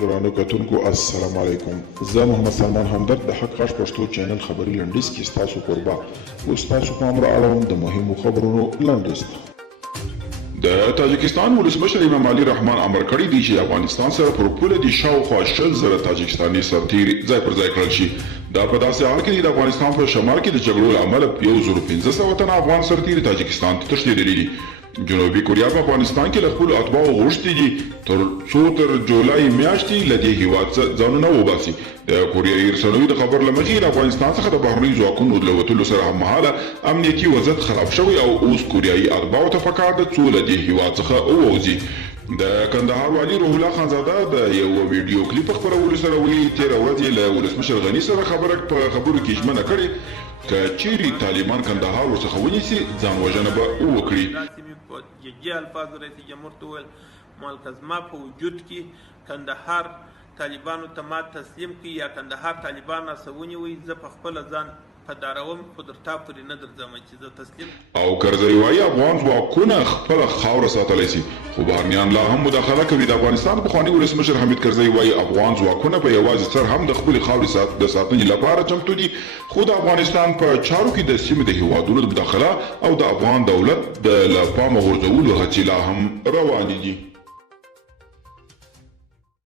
درانه کتونکو السلام علیکم. زه محمد سلمان همدرد د حق غږ پښتو چینل خبري لنډیز کې ستاسو کوربه اوس تاسو پام را اړوم د مهمو خبرونو لنډیز ته. د تاجکستان ولسمشر امام علي رحمان امر کړی دی چې افغانستان سره پر پوله د شاوخوا 100,000 تاجکستاني سرتیري ځای پر ځای کړل شي. دا په داسې حال کې دی د افغانستان په شمال کې د جګړو له امله 1500 تنه افغان سرتیري تاجکستان ته تښتېدلي دي. جنوبي کوریا په افغانستان کې له خپلو اتباعو غوښتي دي تر جولای میاشتې له دې هېواد څخه ځانونه وباسي. د کوریايي رسنیو د خبر له مخې له افغانستان څخه د بهرنیو ځواکونو له وتلو سره هممهاله امنیتي وضعیت خراب شوی او اوس کوریايي اتباعو ته پکار ده څو له دې هېواد څخه ووځي. د کندهار والي روح الله خانزاده د یو ویډیو کلیپ په خپرولو سره ویلي تېره ورځ یې له ولسمشر غني سره خبرو کې ژمنه کړې که چیرې طالبان کندهار ورڅخه ونیسي ځان وژنه به وکړي. جدي الفاظ رئیس جمهور ته وویل مرکز ما په وجود کې کندهار طالبانو ته ما تسلیم کړي یا کندهار طالبان راڅخه ونیوي زه په خپله ځان په داروم خو در تا پورې نه درځم چې زه تسلیم او کرزی وایي افغان ځواکونه خپله خاوره ساتلی سي خو بهرنیان لا هم مداخله کوي. د افغانستان پخواني ولسمشر حمید کرزی وایي افغان ځواکونه په یوازې سر هم د خپلې خاورې د ساتنې لپاره چمتو دي خو د افغانستان په چارو کې د سیمې د هیوادونو د مداخله او د افغان دولت د له پامه غورځولو هڅې لا هم روانې دي.